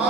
ആ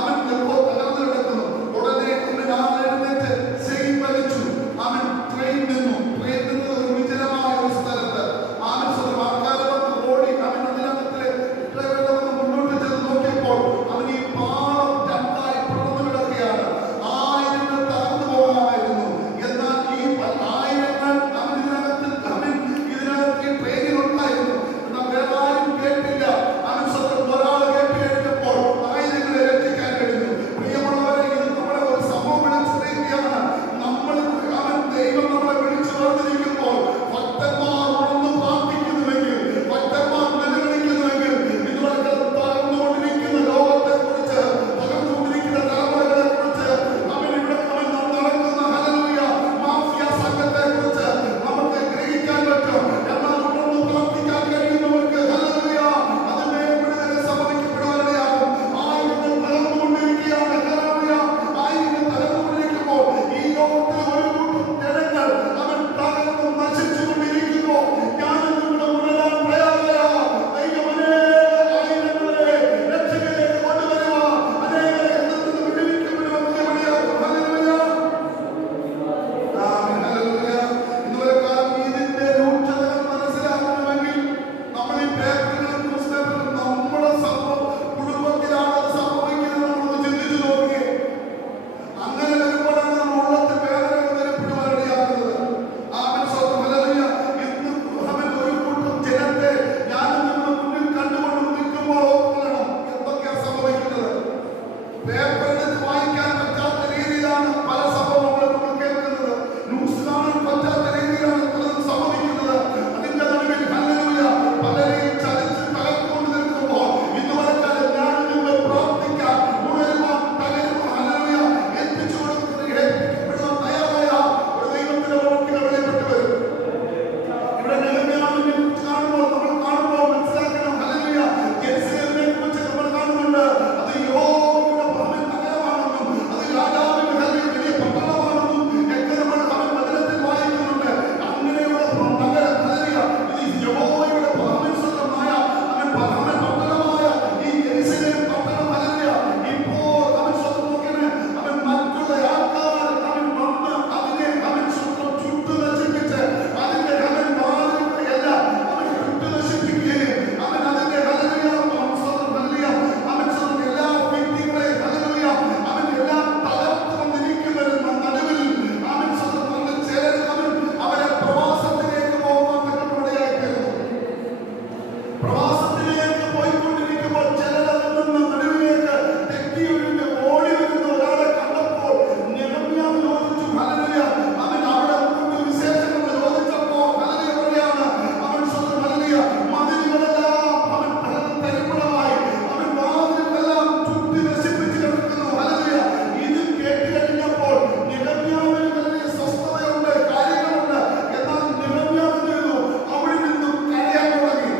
പ്രവാസത്തിലേക്ക് പോയിക്കൊണ്ടിരിക്കുമ്പോൾ ചിലരിൽ നിന്ന് നടുവിലേക്ക് തെറ്റിയൊഴിഞ്ഞ് ഓടി വരുന്ന ഒരാളെ കണ്ടപ്പോൾ നെഹമ്യാവ് ചോദിച്ചു, ഹല്ലേലൂയ, അവൻ അവിടെ കൊണ്ട് വിശേഷങ്ങൾ ചോദിച്ചപ്പോൾ ഹല്ലേലൂയ പറയാണ്, അവൻ ഹല്ലേലൂയ മതിലുകളെല്ലാം അവൻ തരിപ്പണമായി, അവൻ വാതിലുകളെല്ലാം ചുറ്റി നശിപ്പിച്ച് കിടക്കുന്നു. ഹല്ലേലൂയ. ഇത് കേട്ട് കഴിഞ്ഞപ്പോൾ നെഹമ്യാവിന് വലിയ സ്വസ്ഥതയുണ്ട്, കാര്യങ്ങളുണ്ട്. എന്നാൽ നെഹമ്യാവ് ചെയ്തു, അവിടെ നിന്നും കരയാൻ തുടങ്ങി.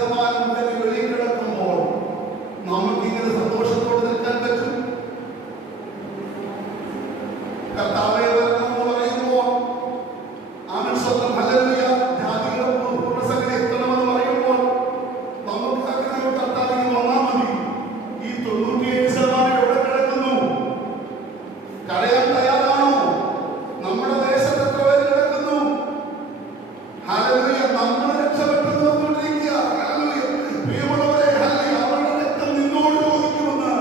ശതമാനം പേര് വെളിയിൽ കിടക്കുമ്പോൾ നമുക്കിങ്ങനെ സന്തോഷത്തോടെ നിൽക്കാൻ പറ്റും? കർത്താവേ വരണമെന്ന് പറയുമ്പോൾ ആമേൻ സ്വന്തം ഹല്ലേലൂയ ജാതികളുടെ പൂർണ്ണസംഖ്യ എത്തണമെന്ന് പറയുമ്പോൾ നമുക്ക് അങ്ങനെ കർത്താവിന് വന്നാൽ മതി. ഈ 97% എവിടെ കിടക്കുന്നു? കരയാൻ തയ്യാറാണോ? നമ്മുടെ ദേശത്ത് എത്ര പേര് കിടക്കുന്നു? ഹല്ലേലൂയ നമ്മൾ രക്ഷപ്പെട്ടു വന്നുകൊണ്ടിരിക്കുക. ഹല്ലേലൂയ പ്രിയമുള്ളവരെ, ഹല്ലേലൂയ അവരുടെ രക്തം നിന്നോട് ചോദിക്കുമെന്ന്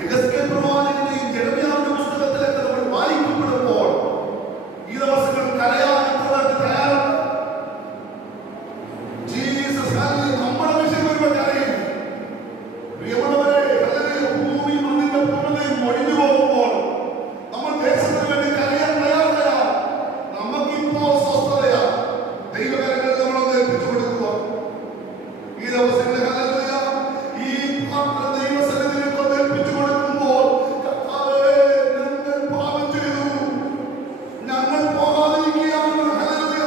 യെഹെസ്കേൽ പ്രവാചകന്റെയും യെരമ്യാവിന്റെ പുസ്തകത്തിലൊക്കെ നമ്മൾ വായിക്കപ്പെടുമ്പോൾ ഈ ദിവസങ്ങൾ കരയാൻ എത്രവർക്ക് തയ്യാറാണ്? ജീസസ് ഹല്ലേലൂയ നമ്മുടെ വിഷയം വരുമ്പോൾ കരയും. പ്രിയമുള്ളവരെ, ഹല്ലേലൂയ ഭൂമി മണ്ണിന്റെ പൂർണ്ണതയും ഒഴിഞ്ഞു പോകുമ്പോൾ നമ്മൾ ദേശത്തിന് വേണ്ടി കരയാൻ തയ്യാറല്ല. നമുക്കിപ്പോ സ്വസ്ഥതയാ. ദൈവകരങ്ങളിൽ നമ്മളൊന്ന് ഏൽപ്പിച്ചു കൊടുക്കുക. ഈ ദിവസങ്ങളിൽ ഹല്ലേലൂയ ഈ പാത്രം ദൈവസന്നിധിയിലേക്ക് ഒന്ന് ഏൽപ്പിച്ചു കൊടുക്കുമ്പോൾ കർത്താവേ ഞങ്ങൾ പാപം ചെയ്തു, ഞങ്ങൾ പോകാതിരിക്കുകയാണ്. ഹല്ലേലൂയ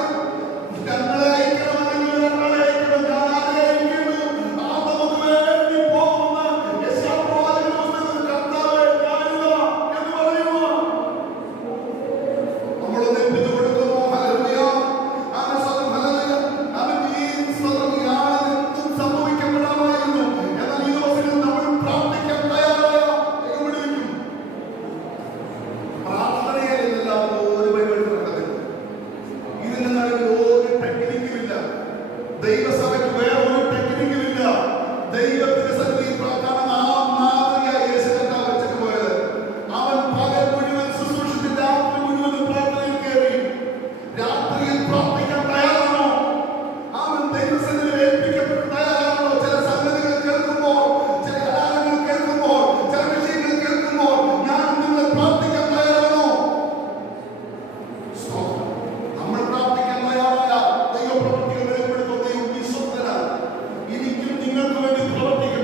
ഞങ്ങളെ അയക്കണമെങ്കിൽ ഞങ്ങളെ അയക്കണം. ഞാൻ ആരെ അയക്കേണ്ടു? ആ നമുക്ക് വേണ്ടി പോകുന്ന യെശയ്യാപ്രവാചകന്റെ പുസ്തകത്തിൽ കർത്താവേ ഞാനിതാ എന്ന് പറയുക. നമ്മളൊന്ന് ഏൽപ്പിച്ചു കൊടുക്കുമോ? ഹല്ലേലൂയ ആമേൻ സ്വന്തം ഹല്ലേലൂയ ആമേൻ ഈ സ്വന്തം യാതൊരു എന്തും സംഭവിക്കപ്പെടാമായിരുന്നു. എന്നാൽ ഈ ദിവസങ്ങളിൽ നമ്മൾ പ്രാർത്ഥിക്കാൻ തയ്യാറായ ദൈവം വിടുവിക്കും. പ്രാർത്ഥനയിലെല്ലാം ഒരു വഴിവെട്ട് നടക്കുന്നില്ല. ഇതിന്റെ നടുവിൽ ഒരു ടെക്നിക്കുമില്ല. ദൈവസഭയ്ക്ക് വേറെ ഒരു ടെക്നിക്കുമില്ല. ദൈവത്തിന്റെ സന്നിധിയിൽ പ്രാർത്ഥന മാതൃകയായി യേശു കർത്താവ് വെച്ചിട്ട് പോയത്. അവൻ പകൽ മുഴുവൻ ശുശ്രൂഷിച്ച് രാത്രി മുഴുവൻ പ്രാർത്ഥനയിൽ കയറി. രാത്രിയിൽ പ്രാർത്ഥിക്കാൻ തയ്യാറാണോ? അവൻ ദൈവസന്നിധിയിൽ ഏൽപ്പിക്കപ്പെട്ട് തയ്യാറാണോ? ചില സംഗതികൾ കേൾക്കുമ്പോൾ, ചില കലാലയങ്ങൾ കേൾക്കുമ്പോൾ, ചില വിഷയങ്ങൾ കേൾക്കുമ്പോൾ ഞാൻ നിങ്ങൾ പ്രാർത്ഥിക്കാൻ തയ്യാറാണോ? സ്തോത്രം. നമ്മൾ പ്രാർത്ഥിക്കാൻ തയ്യാറായ ദൈവപ്രവൃത്തികൾ വെളിപ്പെടുത്തുന്ന ദൈവം വിശ്വസ്തനാണ്. എനിക്കും നിങ്ങൾക്ക് വേണ്ടി പ്രവർത്തിക്കും.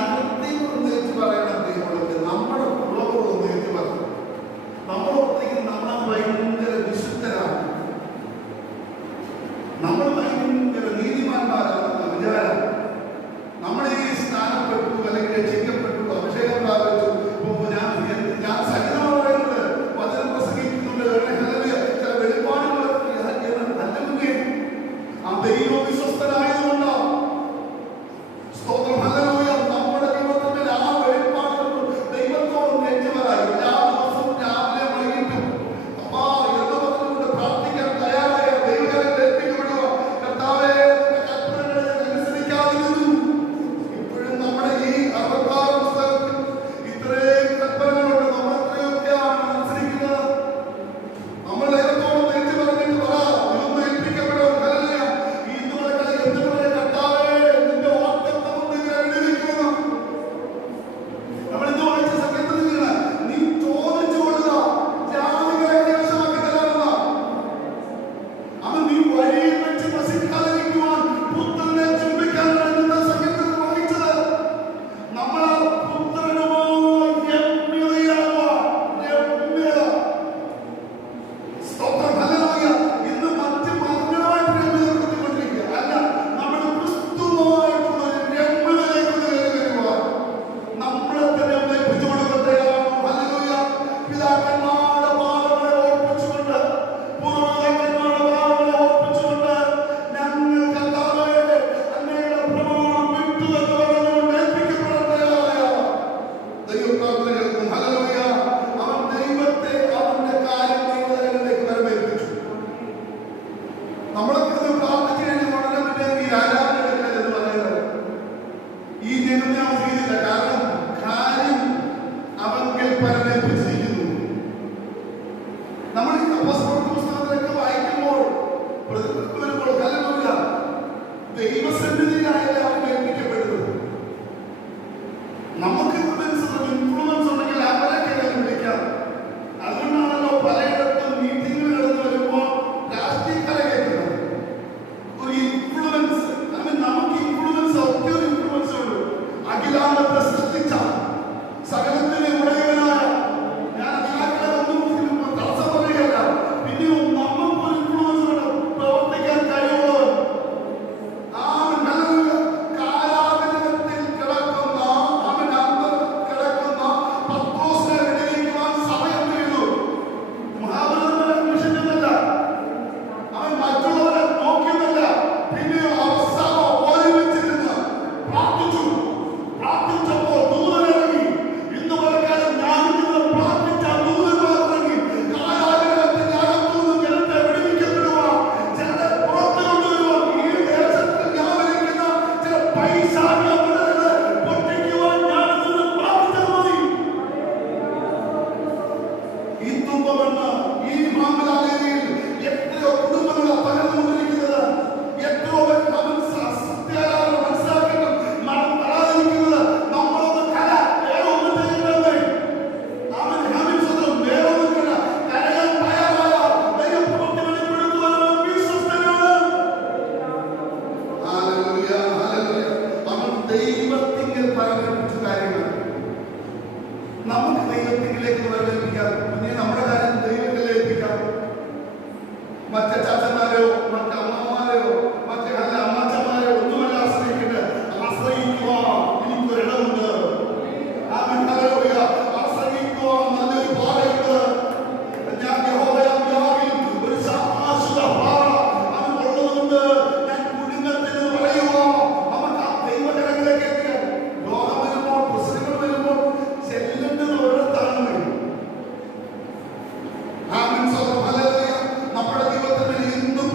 അകത്തേക്ക് ഏറ്റു പറയണം. ദൈവത്തെ നമ്മുടെ പുറമൊന്ന് ഏറ്റു പറയണം. നമ്മളൊത്തേക്ക് നമ്മളെ ഭയങ്കര വിശുദ്ധരാണ്, നമ്മൾ ഭയങ്കര നീതിമാന്മാരാണെന്ന വിചാരം. നമ്മൾ ഈ സ്നാനപ്പെട്ടു അല്ലെങ്കിൽ രക്ഷിക്കപ്പെട്ടു അഭിഷേകം പ്രാപിച്ചു ഞാൻ സഹിതമാണ് പറയുന്നത്, വചനം പ്രസംഗിക്കുന്നുണ്ട്, ചില വെളിപ്പാടുകൾ അല്ലെങ്കിൽ ആ ദൈവം വിശ്വസ്തനായതുകൊണ്ടോ സ്തോത്രം. ഹല്ലേലൂയ. നമ്മുടെ ജീവിതത്തിൽ ആ വെളിപ്പാടുകൾ ദൈവത്തോട് നെഞ്ചുവരായി എല്ലാ ദിവസവും രാവിലെ വൈകിട്ടും അപ്പാ എന്ന് പറഞ്ഞുകൊണ്ട് പ്രാർത്ഥിക്കാൻ തയ്യാറായ ദൈവകരങ്ങളിൽ ഏൽപ്പിക്കപ്പെടുക. കർത്താവേ, നിന്റെ കൽപ്പനകളെ ഞാൻ അനുസരിക്കാതിരുന്നു. ഇപ്പോഴും നമ്മുടെ ഈ 66 പുസ്തകത്തിൽ ഇത്രയും കൽപ്പനകളുണ്ട്. നമ്മൾ എത്രയൊക്കെയാണ് അനുസരിക്കുന്നത്? നമ്മൾ ദൈവത്തോട് നെഞ്ചു പറഞ്ഞിട്ട് പറ, ഇതൊന്നും ഏൽപ്പിക്കപ്പെടുക. ഹല്ലേലൂയ. ഈ ഇന്നുവരെ എന്ത് പറയാ? കർത്താവേ, നിന്റെ വാഗ്ദത്തം കൊണ്ട് ഞാൻ എഴുതിയിരിക്കുന്നു. നമ്മൾ ഇന്ന് വായിച്ച സങ്കീർത്തനത്തിലാണ് നീ ചോദിച്ചു കൊള്ളുക, ജാതികളെ കൈവശമാക്കി തരാമെന്ന. അവൻ നീ വഴിയിൽ വെച്ച് നശിക്കാതിരിക്കുവാൻ പുത്രനെ ചുംബിക്കാനാണ് ഇന്നത്തെ സങ്കീർത്തനത്തിൽ വായിച്ചത്. നമ്മൾ ആ പുത്രനുമായി രമ്യതയാകുവാൻ, രമ്യത. സ്തോത്രം. ഹല്ലേലൂയ. ഇന്ന് മറ്റ് മതങ്ങളുമായിട്ട് രമ്യതപ്പെടുത്തിക്കൊണ്ടിരിക്കുക അല്ല, നമ്മൾ ക്രിസ്തുവായിട്ടുള്ള ഒരു രമ്യതയിലേക്ക് കയറി വരുവാൻ നമ്മളെ തന്നെ ഒന്ന് ഏൽപ്പിച്ചു കൊടുക്കട്ടെയാണോ? ഹല്ലേലൂയ. പിതാക്കന്മാരുടെ പാപങ്ങളെ ഓർപ്പിച്ചുകൊണ്ട്, പൂർവ്വപിതാക്കന്മാരുടെ പാപങ്ങളെ ഓർപ്പിച്ചുകൊണ്ട്, ഞങ്ങൾ കർത്താവേ അങ്ങയുടെ പ്രമാണം വിട്ടു എന്ന് പറഞ്ഞുകൊണ്ട് ഏൽപ്പിക്കപ്പെടട്ടെയായ ദൈവപ്രാർത്ഥനകൾക്കും. ഹല്ലേലൂയ. അവൻ ദൈവത്തെ അവന്റെ കാര്യം ദൈവകരങ്ങളിലേക്ക് വരവേൽപ്പിച്ചു. നമ്മളൊക്കെ ഇത് പ്രാർത്ഥിച്ചു കഴിഞ്ഞ് ഉടനെ പിന്നെ ഈ രാജാവിന്റെ അടുക്കൽ എന്ന് പറയുന്നത് ഈ ജനത്തെ ചെയ്തില്ല. കാരണം കാര്യം അവങ്കിൽ പരമേൽപ്പിച്ചിരിക്കുന്നു. നമ്മൾ ഈ അപ്പോസ്തലരുടെ പുസ്തകത്തിലൊക്കെ വായിക്കുമ്പോൾ പ്രതിഫലം വരുമ്പോൾ ഹല്ലേലൂയ ദൈവസന്നിധിയിലായല്ലേ അവൻ ഏൽപ്പിക്കപ്പെടുന്നത്. നമുക്ക് ഇൻഫ്ലുവൻസ് ഉണ്ടെങ്കിൽ അവരൊക്കെ വിളിക്കാം. അതുകൊണ്ടാണല്ലോ പലയിടത്തും മീറ്റിംഗുകൾ നടന്നു വരുമ്പോൾ രാഷ്ട്രീയ കലകേറ്റുന്നത്. ഒരു ഇൻഫ്ലുവൻസ്, നമുക്ക് ഇൻഫ്ലുവൻസ് ഒറ്റ ഒരു ഇൻഫ്ലുവൻസ് ഉള്ളൂ. അഖിലാണ്ടത്തെ സൃഷ്ടിച്ച സകലത്തിന് ഉടയവനായ ഞാൻ അധികാരികളെ ഒന്നും തടസ്സം പറയുകയല്ല. പിന്നെയോ നമുക്കൊരു ഇൻഫ്ലുവൻസ് ഉണ്ട്, പ്രവർത്തിക്കാൻ കഴിവുള്ളവൻ. അവൻ ഹല്ലേലൂയ കാരാഗൃഹത്തിൽ കിടക്കുന്ന അവൻ അന്തർ കിടക്കുന്ന പത്രോസിനെ വിടുവിക്കുവാൻ സമയം ചെയ്തു. മഹാഭാരതത്തിലെ മിഷനല്ല, അവൻ മറ്റുള്ളവരെ നോക്കിയതല്ല. പിന്നെയോ അവസാനം ഒരുമിച്ചിരുന്ന് പ്രാർത്ഥിച്ചു. പ്രാർത്ഥിച്ചപ്പോൾ ദൂതനിറങ്ങി. ഇന്ന് പലകാലം ഞാനിരുന്ന് പ്രാർത്ഥിച്ച ദൂതന്മാർ ഇറങ്ങി. കാരാഗൃഹത്തിന്റെ അകത്തുനിന്ന് ജനത്തെ വിടുവിക്കപ്പെടുവാൻ, ജനത്തെ പുറത്തു കൊണ്ടുവരുവാൻ, ഈ ദേശത്തിൽ വ്യാപരിക്കുന്ന ചില പൈശാചിക വിടലുകളെ പൊട്ടിക്കുവാൻ ഞാനിരുന്ന് പ്രാർത്ഥിച്ചാൽ മതി. ഈ തുമ്പമെന്ന ഈ മാമലാലയിൽ എത്രയോ കുടുംബങ്ങളാണ് തകർന്നുകൊണ്ടിരിക്കുന്നത്. എത്രയോ പേർ അവൻ സത്യാരാധന മനസ്സിലാക്കിയിട്ടും മനം തരാതിരിക്കുന്നത്. നമ്മളൊന്ന് കല വേറെ ഒന്നും ചെയ്യേണ്ടത്. അവൻ ഹേമിച്ചതും വേറെ ഒന്നുമില്ല. കരയാൻ തയ്യാറായ ദൈവപ്രവൃത്തി വെളിപ്പെടുത്തുവാൻ വിശ്വസ്തനാണ്. ഹല്ലേലൂയ, ഹല്ലേലൂയ. അവൻ ദൈവത്തിങ്കൽ പരമേൽപ്പിച്ച കാര്യങ്ങൾ നമുക്ക് ദൈവത്തിങ്കിലേക്ക് വരവേൽപ്പിക്കാം. പിന്നെ നമ്മുടെ കാര്യം ദൈവത്തിൽ ഏൽപ്പിക്കാം. മറ്റേ ചാച്ചന്മാരെയോ മറ്റേ അമ്മമാരെയോ മറ്റേ നല്ല അമ്മാച്ചന്മാരെയോ ഒന്നുമല്ല ആശ്രയിക്കുന്നത്. ആശ്രയിക്കുവാൻ എനിക്കൊരിടമുണ്ട്. ആമേൻ, ഹല്ലേലൂയ. ആശ്രയിക്കുവാൻ നല്ലൊരു പാറയുണ്ട്. ഞാൻ യഹോവയാം യാവിൽ ഒരു ശാശ്വത പാറ അവൻ ഉള്ളതുകൊണ്ട് ഞാൻ കുടുംബത്തിൽ നിന്ന് പറയുവാ. നമുക്ക് ആ ദൈവകരങ്ങളിലേക്ക് എത്തിയാൽ രോഗം വരുമ്പോൾ, പ്രശ്നങ്ങൾ വരുമ്പോൾ ചെല്ലേണ്ടത് ഒരിടത്താണ്. ആമേൻ, സ്വന്തം ഹല്ലേലൂയ. നമ്മുടെ ജീവിതത്തിൽ ഇന്നും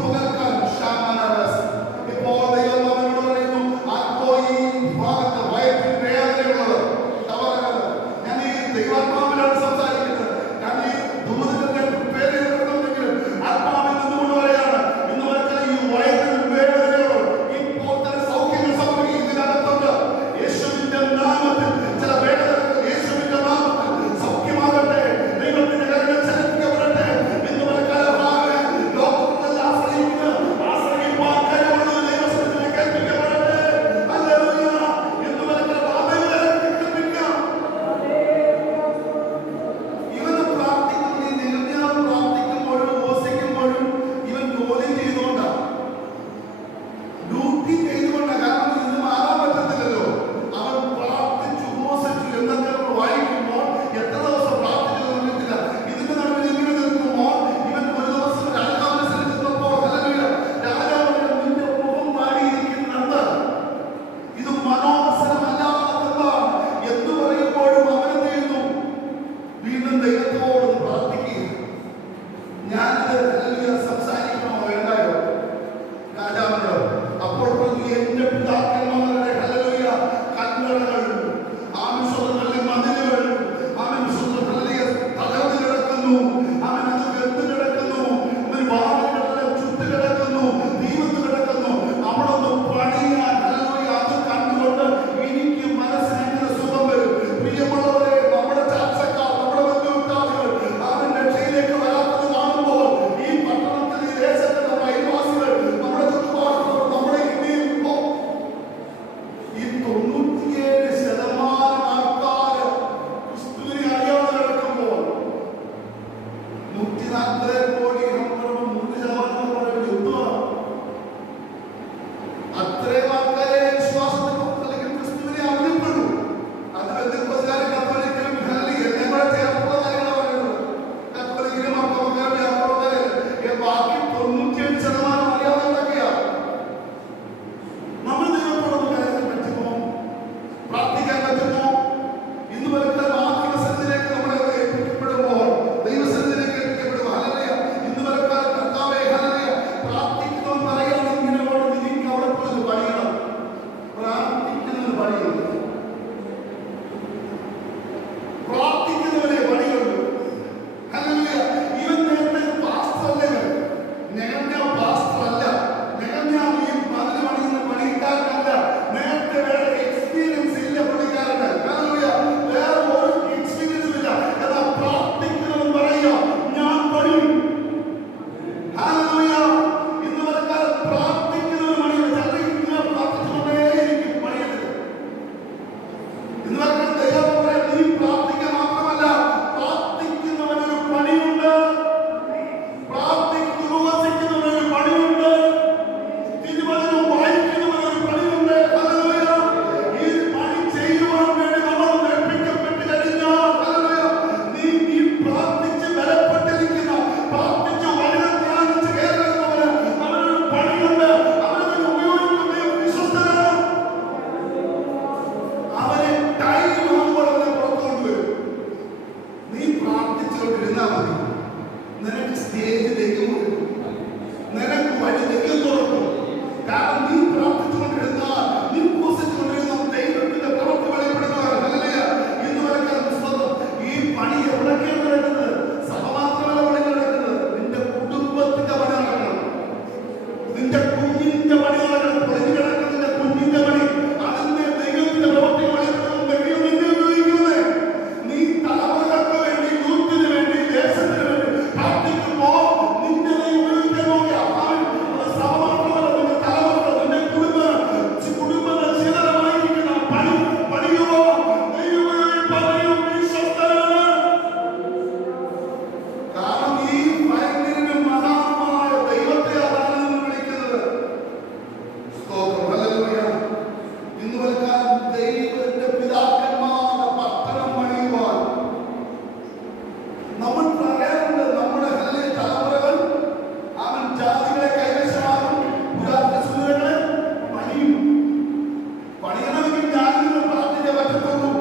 ദൈവത്തിന്റെ പിതാക്കന്മാരുടെ പട്ടണം പണിയുവാൻ നമ്മൾ പറയാറുണ്ട്. നമ്മുടെ തലമുറകൾ അവൻ ജാതികളെ കൈവശമാകും, പുരാതന സൂര്യകളെ പണിയും. പണിയണമെങ്കിൽ ജാതികൾ പ്രാർത്ഥിച്ചേ പറ്റത്തുള്ളൂ.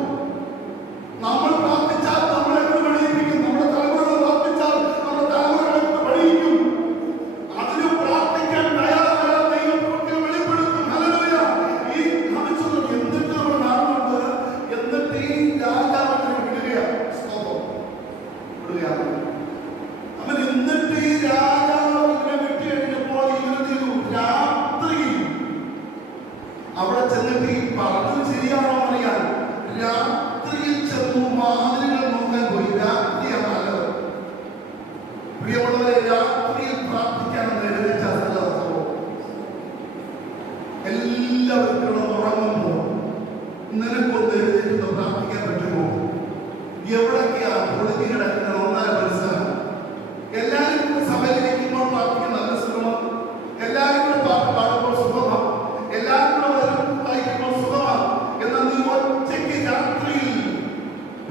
നമ്മൾ പ്രാർത്ഥിച്ചാൽ നമ്മളെ കൊണ്ട് പണിയിപ്പിക്കും. നമ്മുടെ തലമുറകൾ പ്രാർത്ഥിച്ചാൽ നമ്മുടെ തലമുറകളെ കൊണ്ട് പണിയിക്കും. അതിന് പ്രാർത്ഥിക്കാൻ തയ്യാറായ ദൈവപ്രവൃത്തികൾ വെളിപ്പെടുത്തും. ഹല്ലേലൂയ. ഈ കാണിച്ചത് എന്നിട്ട് നമ്മൾ നടന്നുകൊണ്ട് എന്നിട്ട് ഈ രാജാവിനെ വിടുകയാണ്. അവൻ എന്നിട്ട് ഈ രാജാവിനെ വിട്ടു കഴിഞ്ഞപ്പോൾ ഇങ്ങനെ ചെയ്തു. രാത്രിയിൽ അവിടെ ചെന്നിട്ട് ഈ പറഞ്ഞത് ശരിയാണോ അറിയാൻ രാത്രിയിൽ ചെന്നു വാതിലുകൾ നോക്കാൻ പോയി. രാത്രിയാണ് നല്ലത്. പ്രിയമുള്ളവരെ, രാത്രിയിൽ പ്രാർത്ഥിക്കാനെന്ന് എഴുതിച്ച എല്ലാവരും കിടന്നുറങ്ങുമ്പോൾ നിനക്കൊന്ന് എഴുതിയിട്ട് പ്രാർത്ഥിക്കാൻ പറ്റുമോ? എവിടൊക്കെയാ ഒളിഞ്ഞു കിടക്കുന്നത്? ഒന്നര മനസ്സിലാണ്. എല്ലാവരും കൂടെ സഭയിലിരിക്കുമ്പോൾ പ്രാർത്ഥിക്കുന്ന നല്ല സുഖമാണ്. എല്ലാവരും കൂടെ പാട്ട് പാടുമ്പോൾ സുഖമാണ്. എല്ലാവരും കൂടെ വായിക്കുമ്പോൾ സുഖമാണ്. എന്നാൽ നീ ഒറ്റയ്ക്ക് രാത്രിയിൽ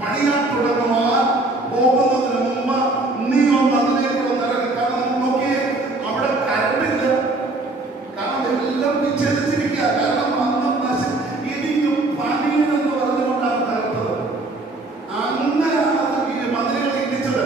പണിയാൻ തുടങ്ങുവാൻ പോകുന്നതിന് മുമ്പ് നീ ഒന്ന് അതിലേക്കുള്ള നിറങ്ങി. കാരണം നോക്കിയേ, അവിടെ കരണ്ടില്ല. കാരണം എല്ലാം വിച്ഛേദിച്ചിരിക്കുക. കാരണം അന്ന് ഇടിഞ്ഞു പണിയെന്ന് പറഞ്ഞുകൊണ്ടാണ് തകർത്തത്. അങ്ങനെയാണ് മതിലുകൾ ഇടിച്ചത്.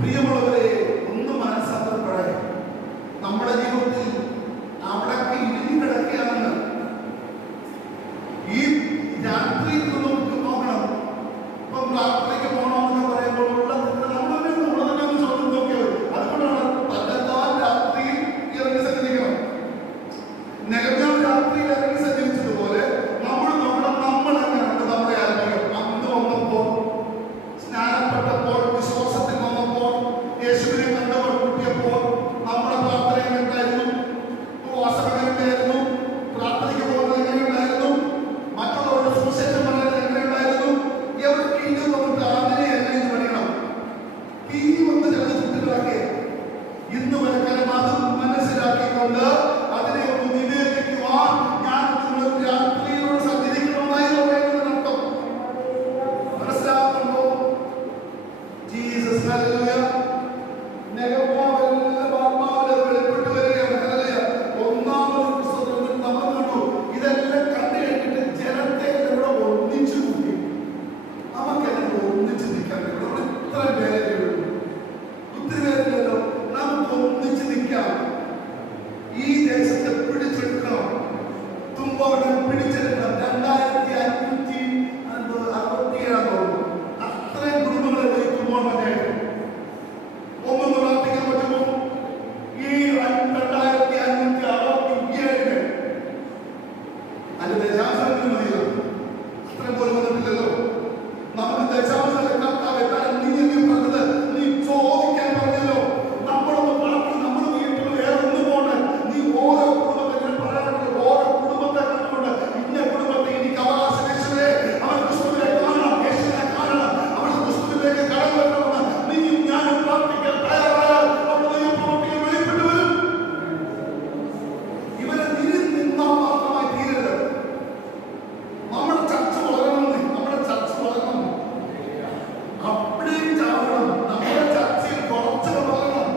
പ്രിയമുള്ളവരെ, ഒന്ന് മനസ്സാക്കപ്പെടെ നമ്മുടെ ജീവിതത്തിൽ അവിടൊക്കെ ഇടിഞ്ഞു കിടക്കുകയാണെന്ന് ഈ രാത്രിയിൽ നമുക്ക് നോക്കണം. ഇപ്പം രാത്രിക്ക് പോകണമെന്ന് പറയുമ്പോൾ ഉള്ള നമ്മളെ തന്നെ ഒന്ന് ചോദ്യം നോക്കിയത്. അതുകൊണ്ടാണ് തന്നെത്താൻ രാത്രിയിൽ ഇറങ്ങി സഞ്ചരിക്കണം. നെഹമ്യാവ് രാത്രിയിൽ ഇറങ്ങി സഞ്ചരിച്ചതുപോലെ നമ്മൾ നോക്കണം. നമ്മൾ എങ്ങനെയാണ് നമ്മുടെ ആത്മീയം അന്ന് വന്നപ്പോൾ, സ്നാനപ്പെട്ടപ്പോൾ, വിശ്വാസത്തിൽ വന്നപ്പോൾ, യേശുവിനെ കണ്ടപ്പോൾ, കിട്ടിയപ്പോൾ നമ്മുടെ പ്രാർത്ഥന എങ്ങനെയുണ്ടായിരുന്നു? ഉപവാസം എങ്ങനെയുണ്ടായിരുന്നു? പ്രാർത്ഥനയ്ക്ക് പോകുന്നത് എങ്ങനെയുണ്ടായിരുന്നു? മറ്റുള്ളവരുടെ സുവിശേഷം പറയുന്നത് എങ്ങനെയുണ്ടായിരുന്നു? എവിടെയെങ്കിലും നമുക്ക് അതിനെ എങ്ങനെ പഠിക്കണം. തീ വന്ന് ചില ചുറ്റുകളൊക്കെ ഇന്ന് വരക്കാനും അതും മനസ്സിലാക്കിക്കൊണ്ട് അതിനെ ഒന്ന് വിവേചിക്കുവാൻ ഞാൻ നിങ്ങൾ രാത്രിയിലൂടെ സഞ്ചരിക്കണമെന്നായി പറയുന്നതിനർത്ഥം മനസ്സിലാക്കുന്നുണ്ടോ? Jesus hallelujah. നെഹമ്യാവെല്ലാം ആത്മാവിൽ വെളിപ്പെട്ടു വരികയാണ്. ഹല്ലേലൂയ. ഒന്നാമത് പുസ്തകത്തിൽ നമ്മൾ കണ്ടു. ഇതെല്ലാം കണ്ടു കഴിഞ്ഞിട്ട് ജനത്തെ ഇവിടെ ഒന്നിച്ചു കൂട്ടി. നമുക്കെല്ലാം ഒന്നിച്ച് നിൽക്കാൻ പറ്റും. നമ്മൾ ഇത്ര പേരേ ഉള്ളൂ, ഒത്തിരി പേരില്ലല്ലോ. നമുക്ക് ഒന്നിച്ച് നിൽക്കാം. ഈ ദേശത്തെ പിടിച്ചെടുക്കണം. തുമ്പോടെ പിടിച്ചെടുക്കണം. 2567 തോന്നുന്നു. അത്രയും കുടുംബങ്ങളെ വഹിക്കുമ്പോൾ മറ്റേ ഒന്നൊന്ന് പ്രാർത്ഥിക്കാൻ പറ്റുമോ? ഈ 2567 അതിന്റെ ദശാംശത്തിന് മതിയല്ലോ. അത്രയും പോലും വന്നിട്ടില്ലല്ലോ. നമുക്ക് ദശാംശം കർത്താവ് നീ പറഞ്ഞത് നീ ചോദിക്കാൻ പറഞ്ഞല്ലോ. നമ്മളൊന്ന് പ്രാർത്ഥി. നമ്മൾ വീട്ടിൽ വേറെ ഒന്നും പോകണ്ട. നീ ഓരോ കുടുംബത്തെ പറയാനുള്ളത് ഓരോ കുടുംബത്തെ കണ്ടുകൊണ്ട് ഇന്ന കുടുംബത്തെ എനിക്ക് അവകാശം യേശുവേ, അവൻ ക്രിസ്തുവിനെ കാണണം, യേശുവിനെ കാണണം, അവൻ ക്രിസ്തുവിലേക്ക് കടന്നു വരണമെന്ന് നീയും ഞാനും പ്രാർത്ഥിക്കാൻ തയ്യാറായാൽ അവിടെ ഈ പ്രവൃത്തിയിൽ വെളിപ്പെട്ടു വരും. ഇവരെ നിന്നാൽ മാത്രമായി തീരരുത്. നമ്മുടെ ചർച്ച വളരണം. നമ്മുടെ ചർച്ച വളരണം. അപ്പടിയും ചാവണം. നമ്മുടെ ചർച്ചയിൽ കുറച്ച് വളരണം.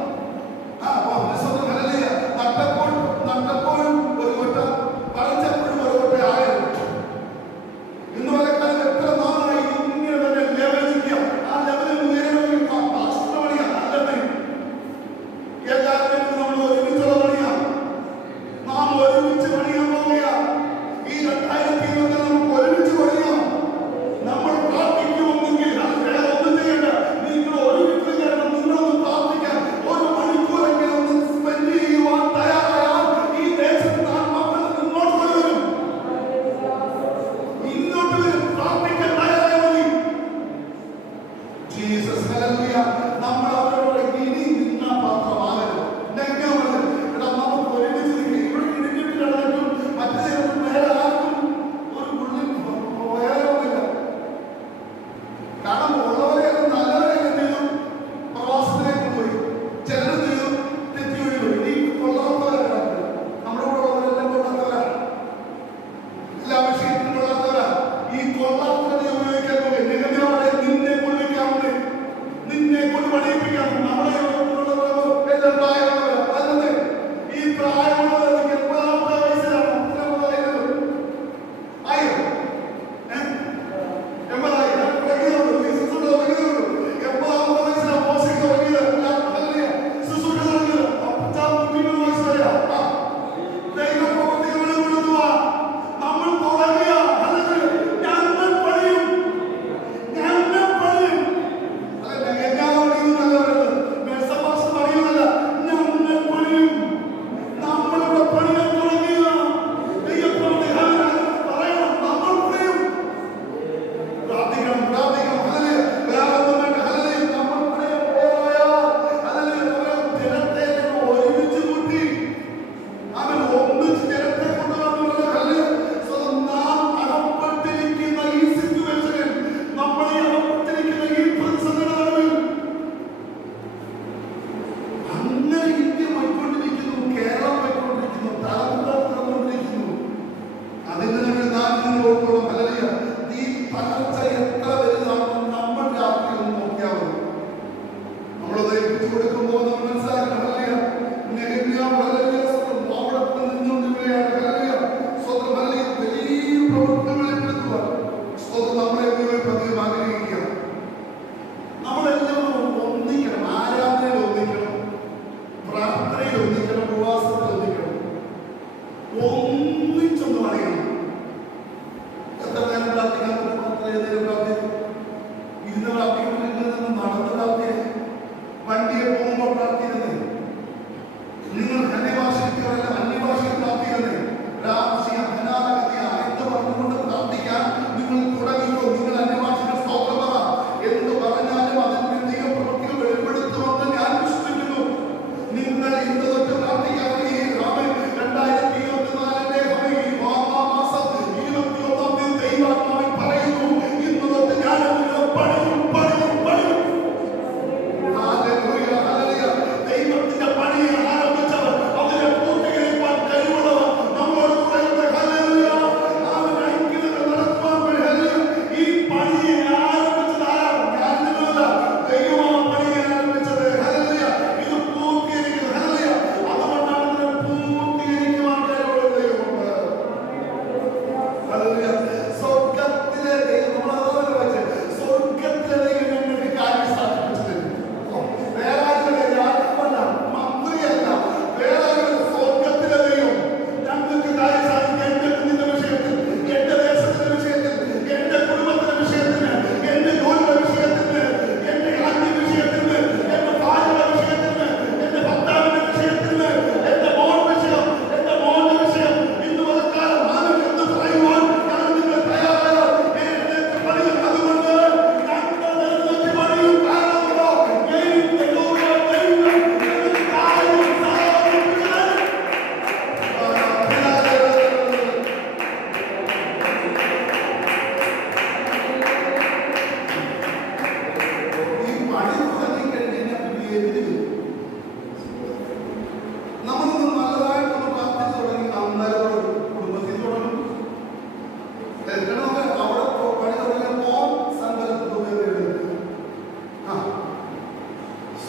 ഹല്ലേലൂയ. നട്ടപ്പോഴും ഒരു കൊട്ട, പറിച്ചപ്പോഴും ഒരു കൊട്ട ആയിരുന്നു. ഇന്ന് വരെക്കാലം എത്ര നാളായി ഇങ്ങനെ തന്നെ ലെവലിക്കുക. ആ ലെവലിൽ ഉയരണമെങ്കിൽ പാസ്റ്റർ പണിയാ അല്ലേ? എല്ലാവരും നമ്മൾ ഒരുമിച്ചുള്ള പണിയാ. നാം ഒരുമിച്ച് പണിയാൻ പോവുക. ഈ 2020 നമുക്ക് ഒരുമിച്ച് പണിയാം. നമ്മൾ പ്രാർത്ഥിക്കുമെങ്കിൽ അത് വേറെ ഒന്നും ചെയ്യണ്ട. നിങ്ങൾ ഒരുമിച്ച് ചെയ്യണം. നിങ്ങളൊന്ന് പ്രാർത്ഥിക്കാൻ 1 മണിക്കൂറെങ്കിലും ഒന്ന് സ്പെൻഡ് ചെയ്യുവാൻ തയ്യാറായാൽ ഈ ദേശത്ത് ആത്മാക്കൾ ഇങ്ങോട്ട് വരും. ഇങ്ങോട്ട് വരും. പ്രാർത്ഥിക്കാൻ തയ്യാറായാൽ മതി. Jesus hallelujah. നമ്മൾ അവരോട് ഇനി നിന്ന പാത്രമാകരുത്. നമുക്ക് ഒരുമിച്ച് നിൽക്കുക. ഇവിടെ ഇടിഞ്ഞിട്ട് കിടന്നിട്ടും മറ്റേ വേറെ ആർക്കും ഒരു ഉള്ളിൽ വേറൊന്നുമില്ല. കാരണം ഉള്ളവരെയൊക്കെ നല്ലവരെ എന്തെങ്കിലും പ്രവാസത്തിലേക്ക് പോയി, ചിലർ ചെയ്തു തെറ്റി വഴി പോയി. ഇനി കൊള്ളാത്തവരാണ്. നമ്മുടെ കൂടെ ഉള്ളവരെല്ലാം കൊള്ളാത്തവരാണ്. എല്ലാ വിഷയത്തിലും കൊള്ളാത്തവരാണ്. ഈ കൊള്ളാത്തവരെ ഉപയോഗിക്കാൻ പോയി നെഹമ്യാവോടെ നിന്നെ കൊള്ളിക്കാവുന്നേ, നിന്നെ കൊണ്ട് പണിയിപ്പിക്കാം. നമ്മളെ എല്ലാം പ്രായമുള്ളവരാ. അല്ലേ? ഈ പ്രായമുള്ളവർ 80 വയസ്സിലാണ്. ആയോ? 80 നമ്മളെല്ലാം ഒന്നിക്കണം. ആരെ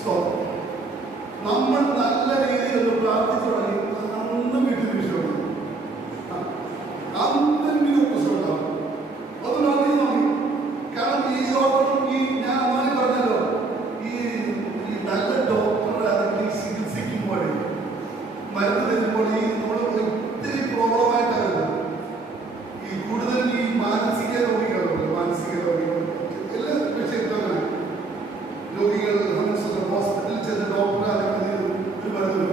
സ്തോത്രം. നമ്മൾ നല്ല രീതിയിൽ ഒന്ന് പ്രാർത്ഥിച്ചു തുടങ്ങി അന്നും വീട്ടിൽ വിഷയമാണ്, അന്നെങ്കിലും പ്രശ്നമുണ്ടാവും. അത് പ്രാർത്ഥിച്ചു നോക്കി. കാരണം ഈ ഓർക്കണം, ഈ ഞാൻ അമ്മാനെ പറഞ്ഞല്ലോ, ഈ നല്ല ഡോക്ടറുടെ അതിൽ ചികിത്സിക്കുമ്പോൾ മരുന്ന് തരുമ്പോൾ ഈ നമ്മൾ ഒത്തിരി പ്രോബ്ലമായിട്ടാണ് ഈ കൂടുതൽ ഈ മാനസിക രോഗികളുണ്ട്. മാനസിക രോഗികൾ എല്ലാ വിഷയത്തിലാണ് രോഗികൾ ഹോസ്പിറ്റലിൽ ചെന്ന് ഡോക്ടറെ അതിന് ഒരു മരുന്ന്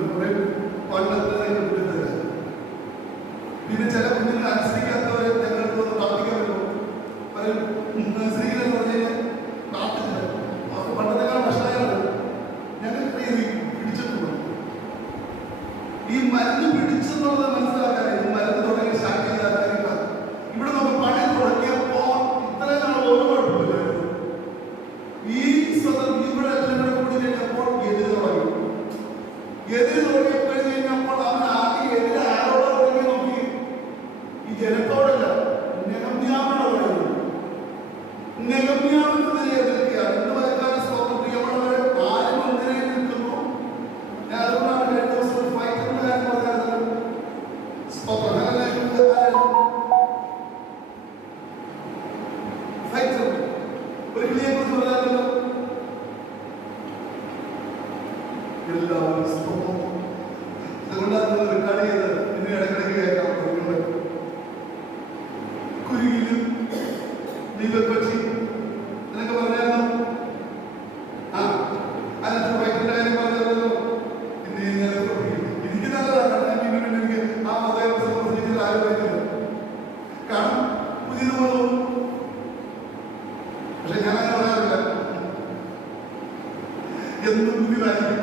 പണ്ടത്തെ കിട്ടുന്നത്. പിന്നെ ചില കുഞ്ഞുങ്ങൾ അനുസരിക്കാത്തവരെ ഞങ്ങൾക്ക് ഒന്ന് പ്രാർത്ഥിക്കാൻ പറ്റുമോ? അനുസരിക്കില്ലെന്ന് പറഞ്ഞു കഴിഞ്ഞാൽ പ്രാർത്ഥിച്ചില്ല. അവർക്ക് പണ്ടത്തെക്കാൾ ഭക്ഷണമാണ് ഞങ്ങൾക്ക് പിടിച്ചിട്ടുണ്ട്. ഈ മരുന്ന് പിടിച്ചെന്നുള്ളത് മനസ്സിലാക്കാൻ ഇത് മരുന്ന് തുടങ്ങി സ്റ്റാർട്ട് ചെയ്ത കാര്യങ്ങളാണ്. ഇവിടെ നമ്മൾ പണി തുടങ്ങിയപ്പോൾ ഇത്രയും നാൾ ഒരു കുഴപ്പമില്ലായിരുന്നു. ഈ ഇവിടെ എല്ലാം കൂടെ കൂടി കഴിഞ്ഞപ്പോൾ എതിര് തുടങ്ങി. എതിര് തുടങ്ങിയപ്പോൾ അവൻ ആദ്യം എതിരെ ആരോടെ തുടങ്ങി നോക്കി? ഈ ജനത്തോടല്ല, നെഹമ്യാവിനോട് പറയുന്നു. നെഹമ്യാവിനെതിരെ എതിർക്കുകയാണ്. ഇന്ന് വരക്കാല സ്തോത്രം പ്രിയമുള്ളവരെ, ആരും ഒന്നിനെ നിൽക്കുന്നു. ഞാൻ അതുകൊണ്ടാണ് കഴിഞ്ഞ ദിവസം ഒരു ഫൈറ്ററിന്റെ കാര്യം പറഞ്ഞായിരുന്നു. സ്തോത്രം ഫൈറ്റർ ഒരു കിളിയെ കുറിച്ച് പറയാമല്ലോ. എല്ലാവരും സ്തോത്രം. അതുകൊണ്ടാണ് റെക്കോർഡ് ചെയ്തത്. ഇനി ഇടയ്ക്കിടയ്ക്ക് കേൾക്കാം. കുരുകിലും നീലപ്പക്ഷി എന്നൊക്കെ പറഞ്ഞായിരുന്നു. അതിനകത്ത് ഫൈറ്ററിന്റെ കാര്യം പറഞ്ഞല്ലോ. എനിക്ക് നല്ലതാണ്. എനിക്ക് ആ മതം സംബന്ധിച്ചിട്ട് ആരും കാരണം പുതിയത് പോലെ. പക്ഷെ ഞാൻ അങ്ങനെ പറയാറില്ല. എന്തും പുതിയതായിരിക്കും.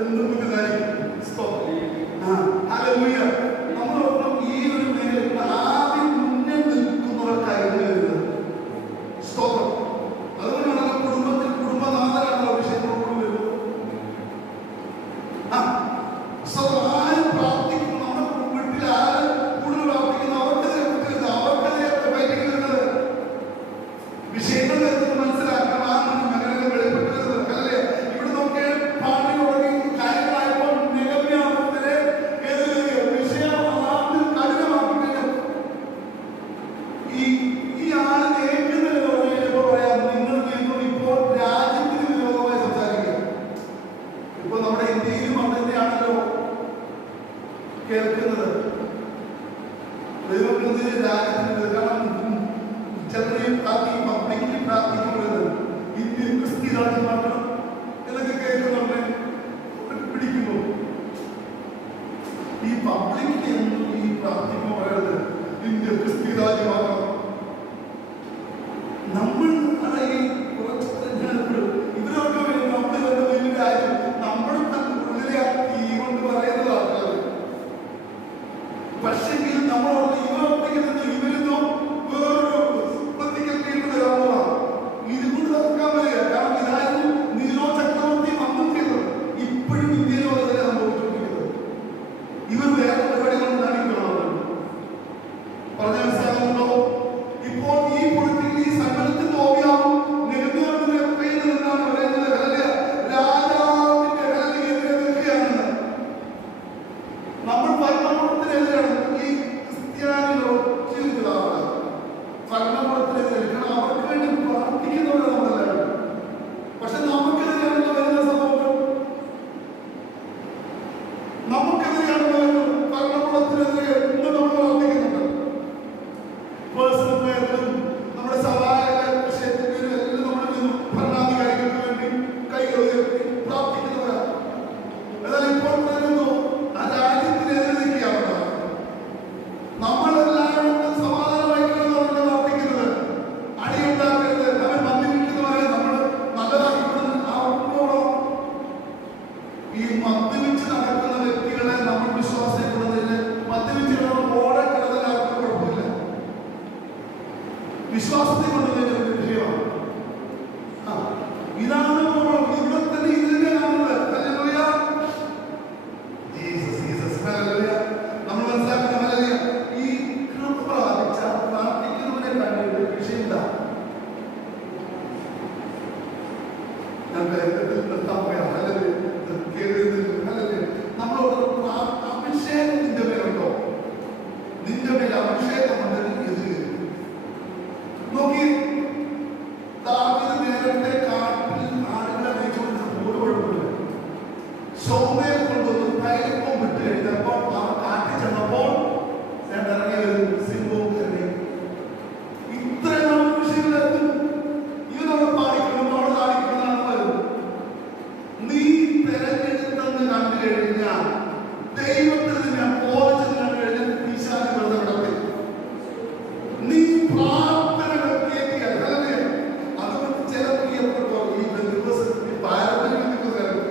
എന്തും പുതിയതായിരിക്കും. നമ്മളൊപ്പം ഈ ഒരു മേഖലയിൽ ആദ്യം മുന്നിൽ നിൽക്കുന്നവർക്കായിരുന്നു വരുന്നത്. സ്തോത്രം. അതുകൊണ്ടാണ് കുടുംബത്തിൽ കുടുംബനാഥനാണല്ലോ വിഷയത്തോട് വരുന്നത്. ആരും പ്രാർത്ഥിക്കുന്നു, നമ്മുടെ വീട്ടിൽ ആരും കൂടുതൽ പ്രാർത്ഥിക്കുന്നു, അവർക്കെതിരെ കുറ്റരുത്, അവർക്കെതിരെ ഫൈറ്റിംഗ് വരുന്നത്. വിഷയങ്ങൾ വരുന്നത് മനസ്സിലാക്കണം. ആ മകനങ്ങൾ വെളിപ്പെട്ട് വരുന്നത് അല്ലേ? ഇവിടെ നോക്കിയാൽ പാടി തുടങ്ങി കാര്യങ്ങളായപ്പോൾ നെഹമ്യാവിനെതിരെ വിഷയം ആദ്യം ഞാൻ വേഗത്തിൽ നിർത്താൻ പോയാ അല്ലെങ്കിൽ നമ്മളോട് അഭിഷേകം നിന്റെ മേലുണ്ടോ? നിന്റെ മേൽ അഭിഷേകമുണ്ടെങ്കിൽ എതിര് നോക്കി. ദാവീദ് നേരത്തെ കാട്ടിൽ ആടുകളെ മേയിച്ചുകൊണ്ട് ഒരു കുഴപ്പമില്ല. ശോഭയെ കൊണ്ടൊന്ന് തൈലവും വിട്ട് കഴിഞ്ഞപ്പോൾ അവർ കാട്ടിൽ ചെന്നപ്പോൾ ഇറങ്ങിയ ഒരു സിംഹവും കയറി. ഇത്രയും വിഷയങ്ങളെത്തും ഇവരോട് പാടിക്കണം, അവിടെ കാണിക്കണം വരും. നീ തെരഞ്ഞെടുത്തെന്ന് കണ്ടു കഴിഞ്ഞാൽ ദൈവത്തിൽ ഞാൻ ബോധിച്ചത് കണ്ടു കഴിഞ്ഞാൽ പിശാച് വെറുതെ കിടക്കും. നീ പ്രാർത്ഥനകൾ കേൾക്കുക. അതുകൊണ്ട് ചില പ്രിയപ്പെട്ടോ ഈ ദിവസത്തിൽ പാരമ്പര്യം എന്ന് പറയുന്ന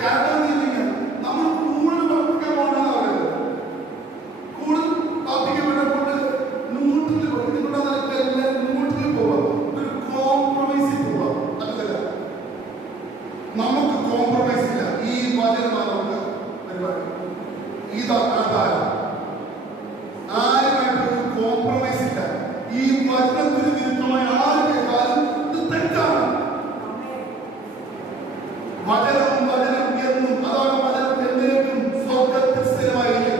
കാരണം നമ്മൾ കൂടുതൽ പ്രവർത്തിക്കാൻ പോകണമെന്ന് പറയുന്നത്. കൂടുതൽ പ്രാർത്ഥിക്കപ്പെട്ടപ്പോൾ ന്യൂട്രലിൽ എല്ലാവരും ന്യൂട്രലിൽ പോവാം, ഒരു കോംപ്രമൈസിൽ പോവാം. അതല്ല, നമുക്ക് കോംപ്രമൈസ് ഇല്ല. ഈ വചനമാണ് നമുക്ക് പരിപാടി. ഇതാ ആധാരം. ആരുമായിട്ടൊരു കോംപ്രമൈസ് ഇല്ല. ഈ വചനത്തിന് വിരുദ്ധമായ ആര് കേട്ടാലും ഇത് തെറ്റാണ്. വചനം വചനം എന്നും അതാണ് വചനം എന്നേക്കും സ്വർഗത്തിൽ സ്ഥിരമായിരിക്കും.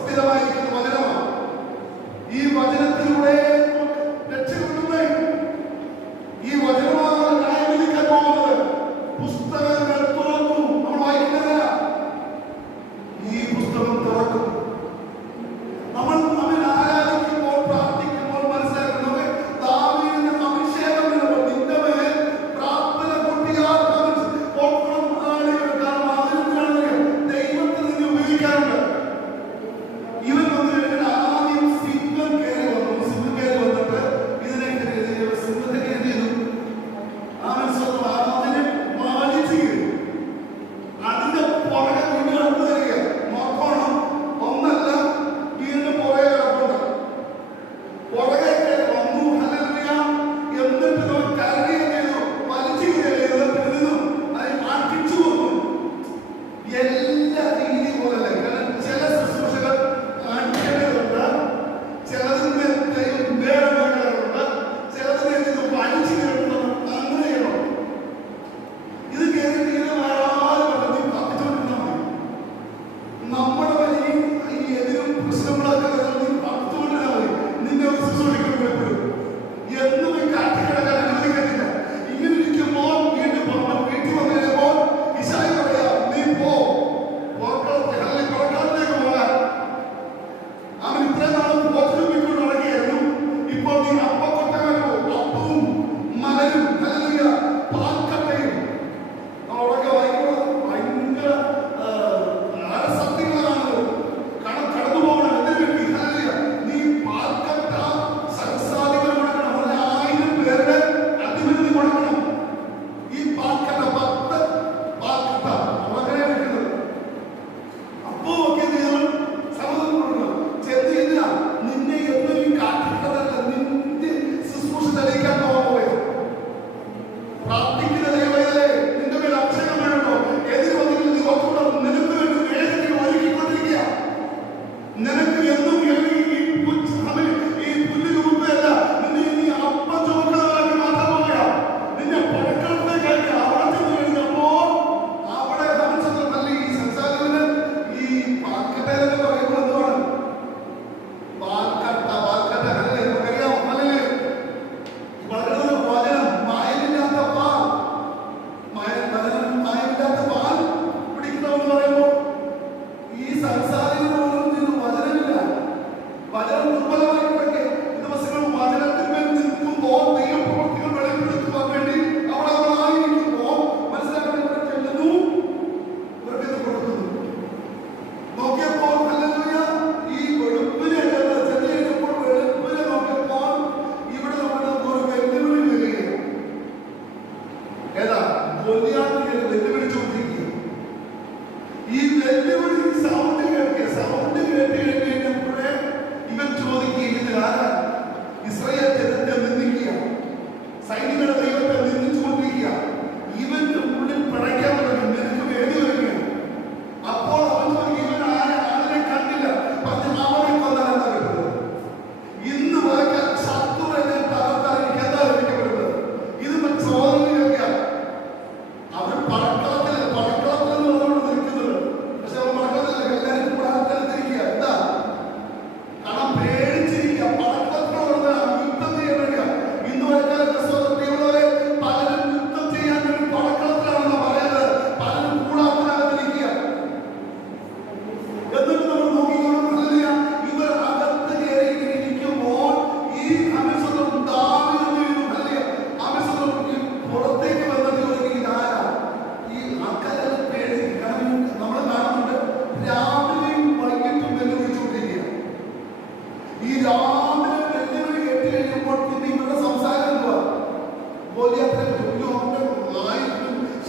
സ്ഥിരമായിരിക്കുന്ന വചനമാണ്. ഈ വചനത്തിലൂടെ രക്ഷപ്പെടുന്നേ. ഈ വചനമാണ് ന്യായം വിധിക്കാൻ പോകുന്നത്. പുസ്തകങ്ങൾ തുറന്നു നമ്മൾ വായിക്കുന്നില്ല. ഈ പുസ്തകം തുറക്കും. നമ്മൾ അവൻ ആരാധിക്കുമ്പോൾ പ്രാർത്ഥിക്കുമ്പോൾ മനസ്സിലാക്കുന്നത് ദാവീദിന്റെ അഭിഷേകം നിന്റെ മേൽ പ്രാർത്ഥന കൊട്ടിയാൽ ദൈവത്തിൽ നിന്ന് ഉപയോഗിക്കാറുണ്ട്. ഇവൻ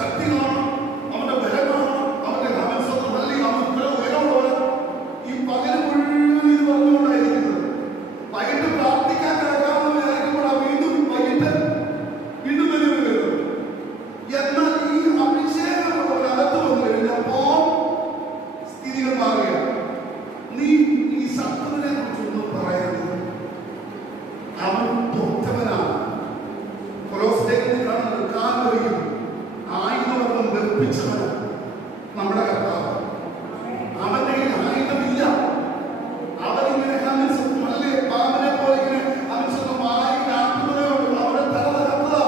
ശക്തി കാണണം, അവന്റെ ബലം കാണണം, അവന്റെ സ്വന്തം നല്ല അവൻ ഇത്ര ഉയരമുള്ളവർ. ഈ പകല് മുഴുവൻ ഇത് പറഞ്ഞുകൊണ്ടായിരിക്കുന്നത്. വൈകിട്ട് പ്രാർത്ഥിക്കാൻ കിടക്കാമെന്ന് വിചാരിക്കുമ്പോൾ വീണ്ടും വൈകിട്ട് വീണ്ടും വരുന്നത്. എന്നാൽ ഈ അഭിഷേകമുള്ളവരകത്ത് വന്നു കഴിഞ്ഞപ്പോ സ്ഥിതികൾ മാറുകയാണ്. നീ ഈ ശത്രുവിനെ കുറിച്ചൊന്നും പറയരുത്, അവൻ തൊട്ടവനാണ്. കൊലോസ്യയിൽ കാണുന്നത് കാലൊഴിയും ആയുധവർഗം വെപ്പിച്ചവനാണ് നമ്മുടെ കർത്താവ്. അവന്റെ കയ്യിൽ ആയുധമില്ല. അവനിങ്ങനെ നല്ല പാമ്പിനെ പോലെ ഇങ്ങനെ അവൻ ആയുധ അവരെ തല തകർത്തതാ.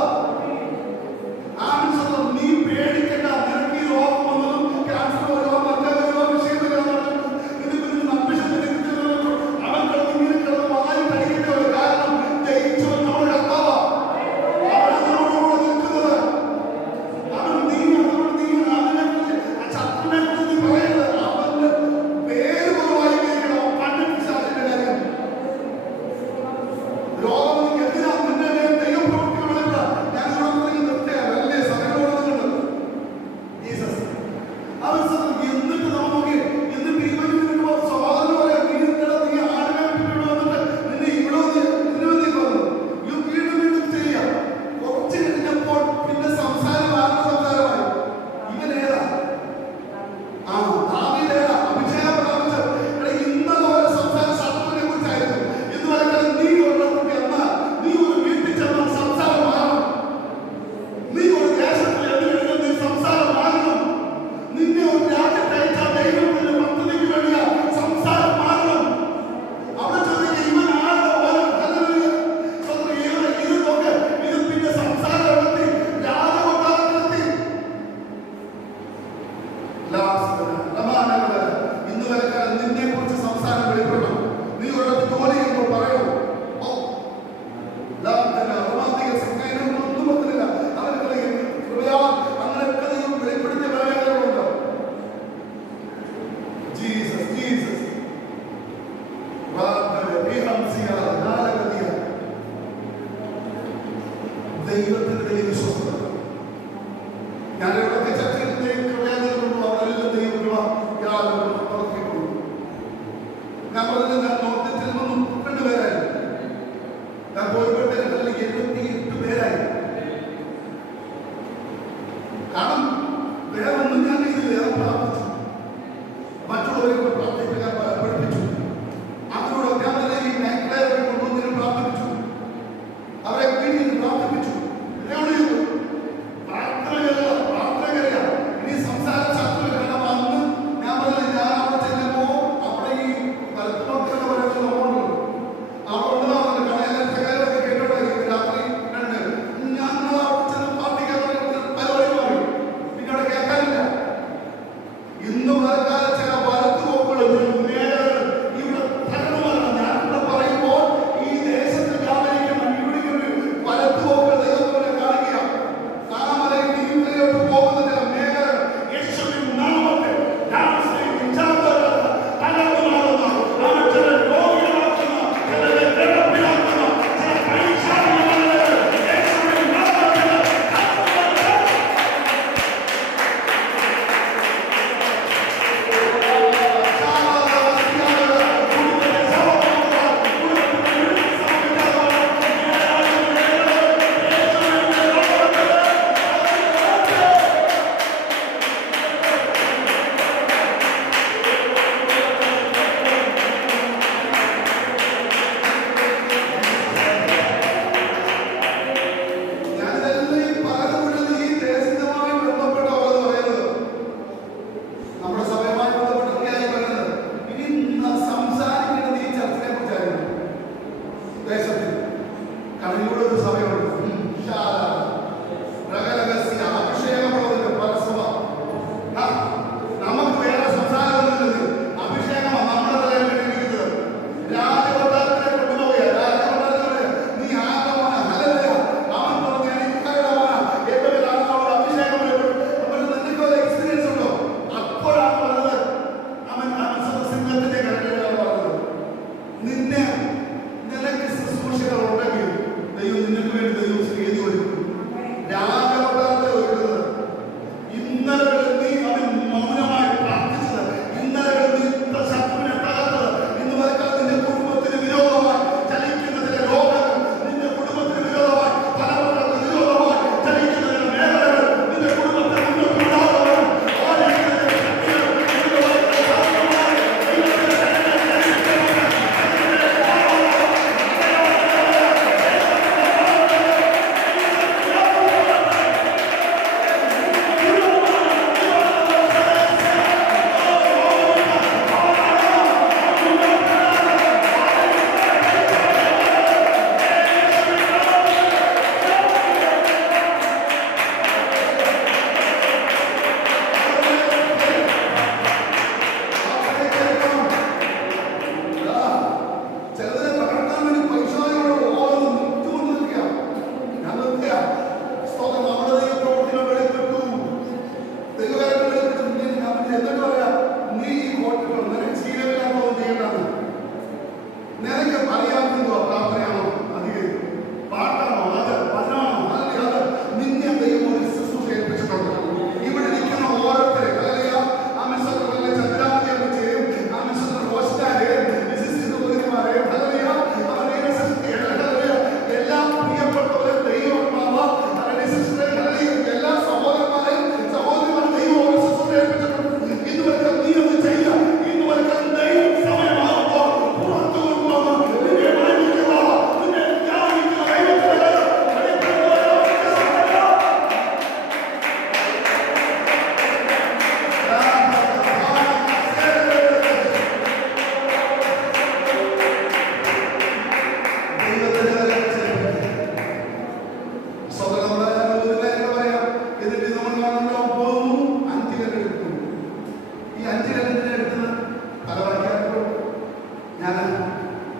നീ പേടിക്കണ്ട, നിനക്ക് ഈ രോഗം വന്നതും ക്യാൻസർ രോഗം വിഷയം അവൻ കിടന്നിങ്ങനെ കിടന്ന് വായി കഴിക്കേണ്ട. കാരണം ജയിച്ചവൻ നമ്മുടെ കർത്താവാ. അവൻ നമ്മളോട് നിൽക്കുന്നത്. അവൻ നീ അതിനെ ശത്രുവിനെ കുറിച്ച് നീ പറയരുത്. അവന്റെ പേര് കുറവായി കേൾക്കണം. പണ്ടിച്ചാതിന്റെ കാര്യം രോഗം എന്തിനാ നിന്റെ ദൈവം പ്രവർത്തിക്കുന്നില്ല. ഞാൻ നിർത്തിയല്ലേ സഭയോടുന്നുണ്ട് ജീസസ്. അവൻ എന്നിട്ട് നമുക്ക് എന്നിട്ട് ഇവന് സ്വഭാവം പറയാം. നീ ആടിനെ വിട്ടിട്ട് വന്നിട്ട് നിന്നെ ഇവിടെ ഇതിനുവേണ്ടി വന്നു. വീണ്ടും വീണ്ടും ചെയ്യാം. കുറച്ച് കഴിഞ്ഞപ്പോൾ പിന്നെ സംസാരമായി. ഇവനേതാ? ദാവീദേതാ? അഭിഷേകം പ്രാപിച്ചത് ഇന്നലെ വരെ സംസാരം ശത്രുവിനെ കുറിച്ചായിരുന്നു. ഇന്ന് വരെ നീ ഒരിടത്തേക്ക് എന്നാൽ നീ ഒരു വീട്ടിൽ ചെന്നാൽ സംസാരം മാറണം. നീ ഒരു ദേശത്തിൽ എന്തിനും നീ സംസാരം മാറണം. നിന്നെ ഒരു രാജ്യത്ത് അയച്ചാൽ ദൈവത്തിന്റെ പദ്ധതിക്ക് വേണ്ടിയാ സംസാരം മാറണം. അവിടെ ചോദിക്കുക ഇവൻ ആരുടെ ഇതൊക്കെ ഇത് പിന്നെ സംസാരം നടത്തി രാജകൊട്ടാരത്തിലെത്തി. ഇന്ന് വരെ നിന്നെ കുറിച്ച് സംസാരം വെളിപ്പെടണം. നീ ഒരിടത്ത് ജോലി ചെയ്യുമ്പോൾ പറയൂ, റൊമാന്റിക ഒന്നും പറ്റില്ല. അവർക്ക് അങ്ങനെയൊക്കെ ദൈവം വെളിപ്പെടുത്തിയ കാര്യങ്ങളുണ്ടോ? ജീസസ് ജീസസ് ദൈവത്തിന്റെ വിശ്വസ്തത. ഞാൻ എവിടെയൊക്കെ ചർച്ചയിൽ കൃപയാതിരുന്നു അവരെല്ലാം ദൈവകൃപ യാതൊരു പ്രവർത്തിക്കുന്നു. ഞാൻ പറഞ്ഞത് ഞാൻ നോട്ടത്തിൽ നിന്നും 2 പേരായിരുന്നു. ഞാൻ പോയപ്പോഴത്തേക്ക് 78 പേരായി. കാരണം വേറെ ഒന്നും ഞാൻ ചെയ്തില്ല. ഞാൻ പ്രാർത്ഥിച്ചു, മറ്റുള്ളവരെ പ്രാർത്ഥിക്കാൻ പഠിപ്പിച്ചു. അതിലൂടെ ഞാൻ തന്നെ ഈ മേഖലയെ കൊണ്ടുവന്നതിനും പ്രാർത്ഥിപ്പിച്ചു. അവരെ വീട്ടിൽ പ്രാർത്ഥിപ്പിച്ചു. പ്രാർത്ഥനകരല്ല ഇനി സംസാരം ശത്രു. കാരണം അന്ന് ഞാൻ പറഞ്ഞത് ഞാൻ അവിടെ ചെല്ലുമ്പോ അവിടെ ഈ വലത്തുപക്ഷ പറയുന്നത് അവിടെ കടയിലെ കേട്ടോണ്ടായിരിക്കും. രാത്രി 2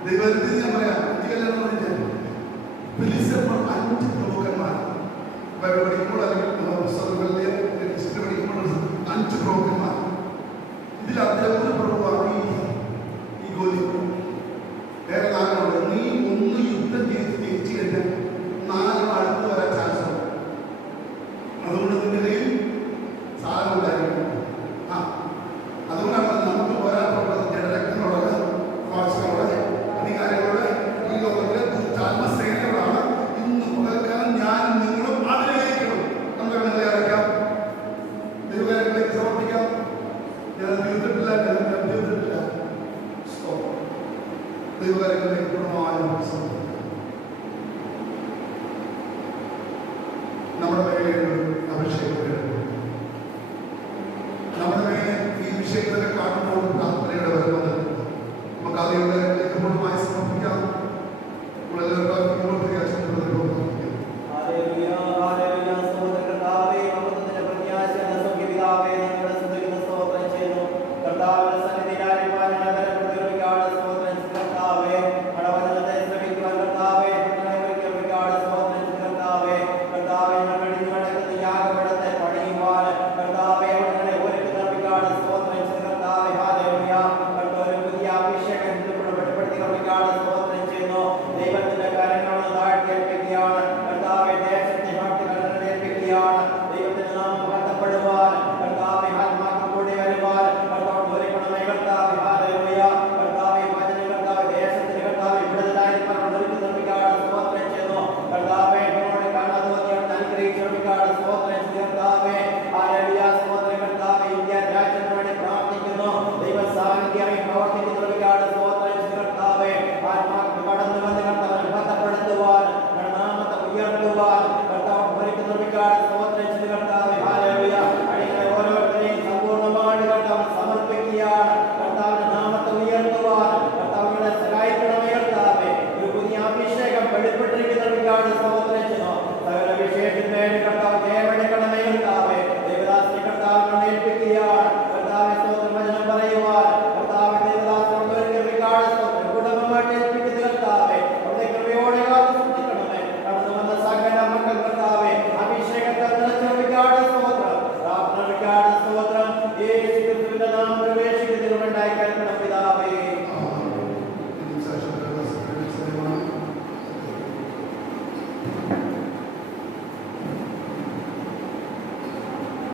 ദൈവത്തിൽ ഞാൻ പറയാം, ഫിലിസ്തീയർ 5 പ്രമുഖന്മാർ ബൈബിൾ പഠിക്കുമ്പോൾ അല്ലെങ്കിൽ പുസ്തകങ്ങളിലെ ഹിസ്റ്ററി പഠിക്കുമ്പോൾ 5 പ്രമുഖന്മാർ. ഇതിൽ അതിലെ ഒരു പ്രഭുവാണ് ഈ ഗോലി. വേറെ 4 ഉണ്ട്. നീ ഒന്ന് യുദ്ധം ജയിച്ചു കഴിഞ്ഞാൽ 4 അടുത്ത് വരാൻ ചാൻസ് ഉണ്ട്. അതുകൊണ്ട് നിന്റെ കയ്യിൽ സാധനം ഉണ്ടായിരിക്കും. അതുകൊണ്ടാണ് നമുക്ക് പോരാട്ടമുള്ളത്, ജനരക്തങ്ങളുള്ളത്, വാക്സിനുള്ളത്, അധികാരികളുടെ ഈ ലോകത്തിലെ ദുഷ്ടാത്മസേനകളാണ്. ഇന്ന് പകൽക്കാലം ഞാനും നിങ്ങളും ആഗ്രഹിക്കണം. നമുക്ക് നിങ്ങളെ അടയ്ക്കാം, ദൈവകാര്യങ്ങളിലേക്ക് സമർപ്പിക്കാം. ഞാൻ തീർത്തിട്ടില്ല, ദൈവകാര്യങ്ങളിലേക്ക് പൂർണ്ണമായും സമർപ്പിക്കാം. നമ്മുടെ മേഖലയിൽ അഭിഷേകം, നമ്മുടെ മേഖല ഈ വിഷയങ്ങളൊക്കെ കാണുമ്പോൾ പ്രാർത്ഥനയുടെ വരുന്നത് നമുക്ക് ആദ്യങ്ങളിലേക്ക് പൂർണ്ണമായി സമർപ്പിക്കാം. നമ്മളെല്ലാവരും കർത്താവിന്റെ സന്നിധിയിൽ